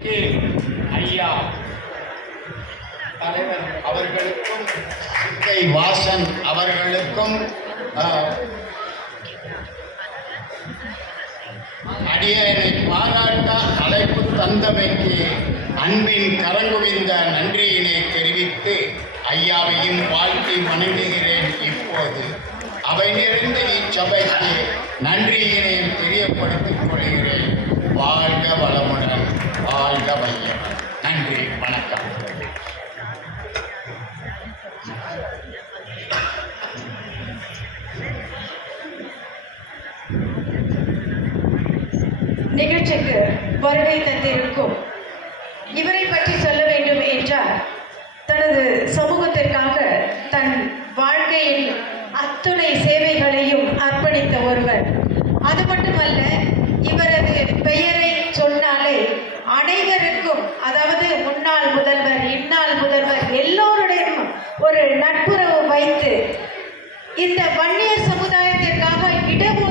ஐயா தலைவர் அவர்களுக்கும் சிக்கை வாசன் அவர்களுக்கும் அடியனை பாராட்ட அழைப்பு தந்தமைக்கு அன்பின் கரங்குவிந்த நன்றியினை தெரிவித்து ஐயாவையும் வாழ்த்தி வணங்குகிறேன். இப்போது அவை நிறைந்த இச்சபைக்கு நன்றியினையும் தெரியப்படுத்திக் கொள்கிறேன். வாழ்க வளமுடன், வாழ்க வையம். நன்றி, வணக்கம். நிகழ்ச்சிக்கு வருகை தந்திருக்கும் இவரை பற்றி சொல்ல வேண்டும் என்றால், தனது சமூகத்திற்காக தன் வாழ்க்கையில் அத்துணை சேவைகளையும் அர்ப்பணித்த ஒருவர். அது மட்டுமல்ல, இவரது பெயரை சொன்னாலே அனைவருக்கும், அதாவது முன்னாள் முதல்வர், இந்நாள் முதல்வர் எல்லோருடையும் ஒரு நட்புறவு வைத்து இந்த வன்னியர் சமுதாயத்திற்காக இடஒதுக்கீடு